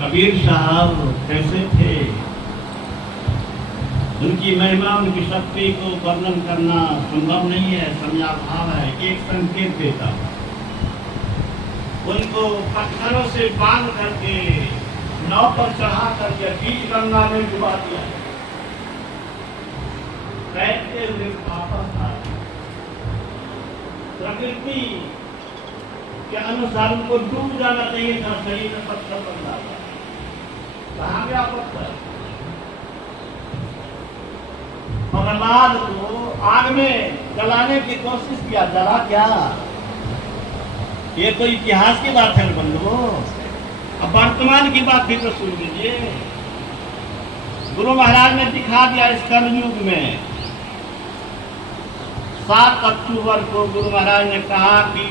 कबीर साहब कैसे थे, उनकी महिमा उनकी शक्ति को वर्णन करना संभव नहीं है, समयाभाव है। एक संकेत देता, उनको पत्थरों से बांध करके नाव पर चढ़ा करके बीच गंगा में डुबा दिया, तैरते हुए वापस आ गए। प्रकृति के अनुसार उनको डूब जाना चाहिए था, शरीर में पत्थर बन जाता। कहाँ गया पत्थर? प्रहलाद को आग में जलाने की कोशिश किया, जला क्या? ये तो इतिहास की बात है बंधु, अब वर्तमान की बात भी तो सुन लीजिए। गुरु महाराज ने दिखा दिया इस कलयुग में। 7 अक्टूबर को गुरु महाराज ने कहा कि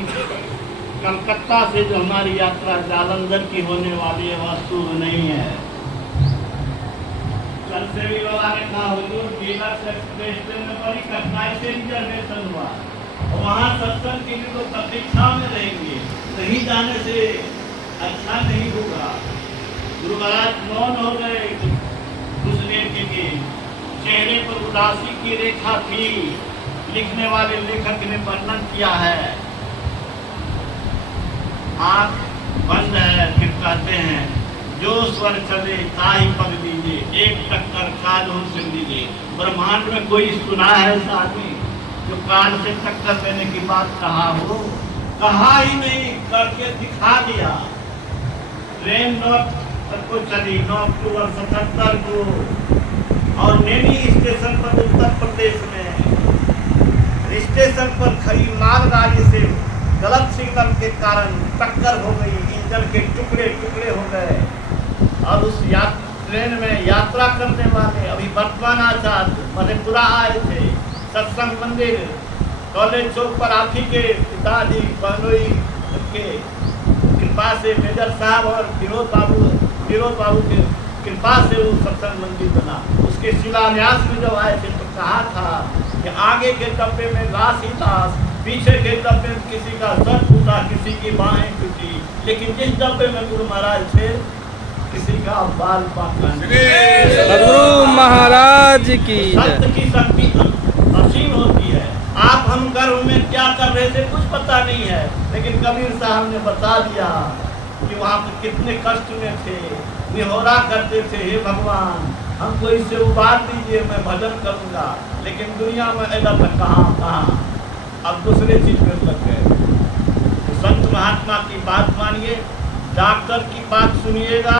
कलकत्ता से जो हमारी यात्रा जालंधर की होने वाली है वह शुभ नहीं है। कल से भी बाबा ने कहा हुजूर डीलक्स एक्सप्रेस ट्रेन में बड़ी कठिनाई से रिजर्वेशन हुआ, और वहाँ सत्संग के लिए तो प्रतीक्षा में रहेंगे, कहीं जाने से अच्छा नहीं होगा। गुरु महाराज मौन हो गए कुछ देर के लिए, चेहरे पर उदासी की रेखा थी। लिखने वाले लेखक ने वर्णन किया है, आंख बंद है, फिर कहते हैं जो स्वर चले ताही पग दीजिए, एक टक्कर कान से लीजिए। ब्रह्मांड में कोई सुना है ऐसा आदमी जो कान से टक्कर देने की बात कहा हो? कहा ही नहीं, करके दिखा दिया। ट्रेन 9 को चली, 9 अक्टूबर 77 को, और नैनी स्टेशन पर उत्तर प्रदेश में स्टेशन पर खड़ी मालगाड़ी से गलत सिग्नल के कारण टक्कर हो गई, इंजन के टुकड़े टुकड़े हो गए। और उस ट्रेन में यात्रा करने वाले अभी वर्तमान आचार्य मधेपुरा आए थे, सत्संग मंदिर कॉलेज चौक पर आप ही के पिताजी बहनोई के कृपा से मेजर साहब और विनोद बाबू के कृपा से वो सत्संग मंदिर बना। उसके शिलान्यास में जब आए थे तो कहा था कि आगे के डब्बे में लाश ही लाश, पीछे के डब्बे में किसी का सर टूटा, किसी की बाहें टूटी, लेकिन जिस डब्बे में गुरु महाराज थे किसी का बाल पाका नहीं। गुरु महाराज की सत्य की शक्ति असीम होती है। आप हम गर्भ में क्या कर रहे थे कुछ पता नहीं है, लेकिन कबीर साहब ने बता दिया कि वहाँ पे कितने कष्ट में थे, निहोरा करते थे, हे भगवान हमको इससे उबार दीजिए, मैं भजन करूँगा। लेकिन दुनिया में ऐसा कहाँ, अब दूसरे चीज में लग गए। संत महात्मा की बात मानिए, डॉक्टर की बात सुनिएगा।